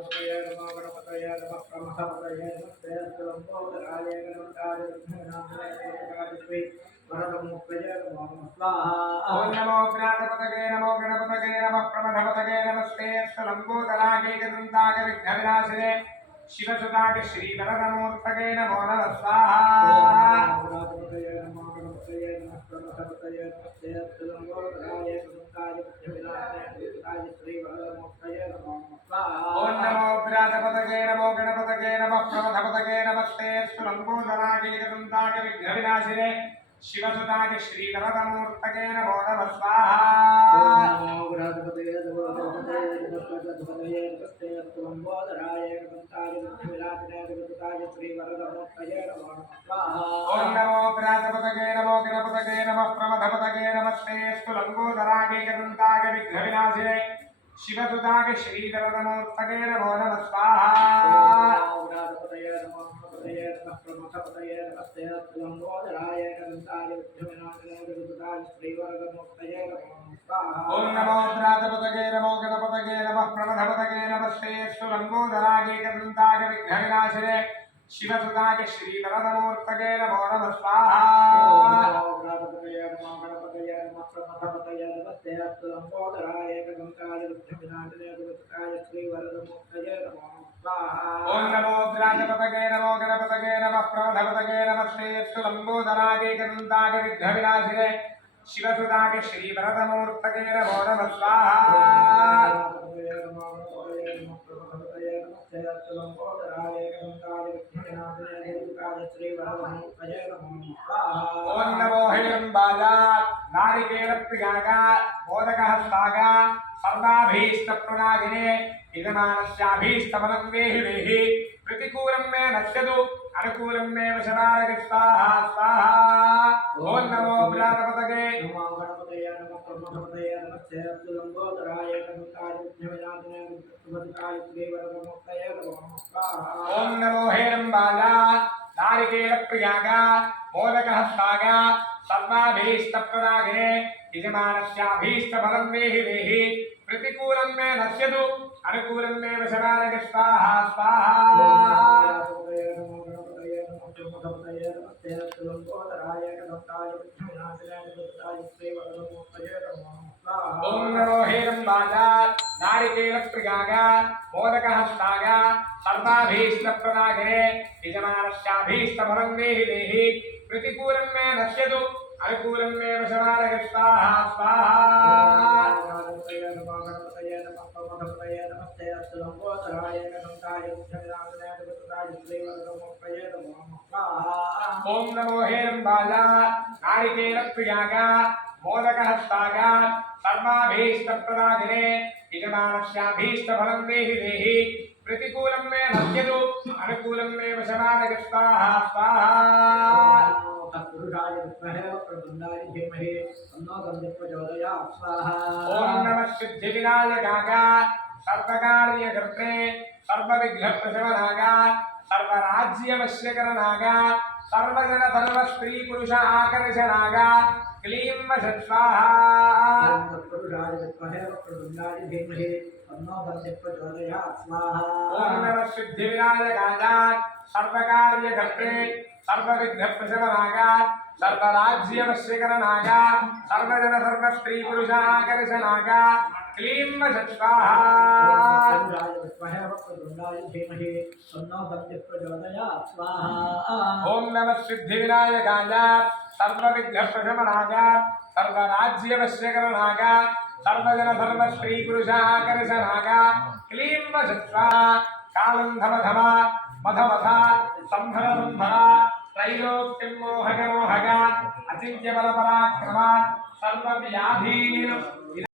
नमो गणपतये नमो प्रमथपतये नमस्ते लंबोदरागे गदंताग विघ्नविनाशिने शिवसुताग श्रीवरदमूर्तये नमो नमः स्वाहा ओम नमो गणपतये नमो प्रमथपतये नमस्ते लंबोदरागे गदंताग विघ्नविनाशिने शिवसुताग श्रीवरदमूर्तये नमो नमः स्वाहा ओम नमो प्रातपतये नमो प्रमथपतये नमस्ते लंबोदरागे गदंताग विघ्नविनाशिने शिवसुताग श्रीवरदमूर्तये नमो नमः स्वाहा ओम नमो प्रातपतये नमो प्रमथपतये नमस्ते लंबोदरागे गदंताग विघ्नविनाशिने शिवसुताग श्रीवरदमूर्तये नमो नमः स्वाहा ओम नमो प्रातपतये नमो प्रमथपतये नमस्ते लंबोदरागे गदंताग विघ्नविनाशिने शिवसुताग श्रीवरदमूर्तये नमो नमः स्वाहा ओम नमो प्रातपतये नमो प्रमथपतये नमस्ते लंबोदरागे गदंताग विघ्नविनाशिने शिवसुताग श्रीवरदमूर्तये नमो नमः स्वाहा ओम नमो प्रातपतये नमो प्रमथपतये नमस्ते लंबोदरागे गदंताग विघ्नविनाशिने शिवसुताग श्रीवरदमूर्तये नमो नमः स्वाहा ओम नमो प्रातपतये नमो प्रमथपतये नमस्ते लंबोदरागे गदंताग विघ्नविनाशिने शिवसुताग श्रीवरदमूर्तये नमो नमः स्वाहा ओम नमो हिरण्यबाला नारिकेल प्रियागा मोदकहस्तागा सर्वाभीष्टप्रदायिने यजमानस्याभीष्टफलं देहि देहि प्रतिकूलं मे नश्यतु अनुकूलं मे वशनारय स्वाहा स्वाहा ओम नमो प्रातपतये नमो गणपतये नमो प्रमथपतये नमस्ते लंबोदराय गदंताग विघ्नविनाशिने शिवसुताग श्रीवरदमूर्तये नमो नमः स्वाहा ओम नमो हिरण्यबाला नारिकेल प्रियागा मोदकहस्तागा सर्वाभीष्टप्रदायिने यजमानस्याभीष्टफलं देहि देहि प्रतिकूलं मे नश्यतु अनुकूलं मे वशनारय स्वाहा स्वाहा ओम नमो हिरण्यबाला नारिकेल प्रियागा मोदकहस्तागा सर्वाभीष्टप्रदायिने यजमानस्याभीष्टफलं देहि देहि प्रतिकूलं मे नश्यतु अनुकूलं मे वशनारय स्वाहा स्वाहा ओम नमो हिरण्यबाला नारिकेल प्रियागा मोदकहस्तागा सर्वाभीष्टप्रदायिने यजमानस्याभीष्टफलं देहि देहि प्रतिकूलं मे नश्यतु अनुकूलं मे वशनारय स्वाहा स्वाहा ओम नमः सिद्धिविनायकागा सर्वकार्यकर्त्रे सर्वविघ्नप्रशमनागा सर्वराज्यवश्यकरनागा सर्वजन सर्वस्त्री पुरुष आकर्षणागा क्लीं वशत् स्वाहा ओम नमः सिद्धिविनायकागा सर्वकार्यकर्त्रे सर्वविघ्नप्रशमनागा सर्वराज्यवश्यकरनागा सर्वजन सर्वस्त्री पुरुष आकर्षणागा क्लीं वशत् स्वाहा ओम नमः सिद्धिविनायकागा सर्वविघ्नप्रशमनागा सर्वराज्यवश्यकरनागा सर्वजन सर्वस्त्री पुरुष आकर्षणागा क्लीं वशत् स्वाहा कालं धम धम मध मध संभर संभर त्रैलोक्यं मोहग मोहग अचिन्त्य बल पराक्रम सर्वव्याधीन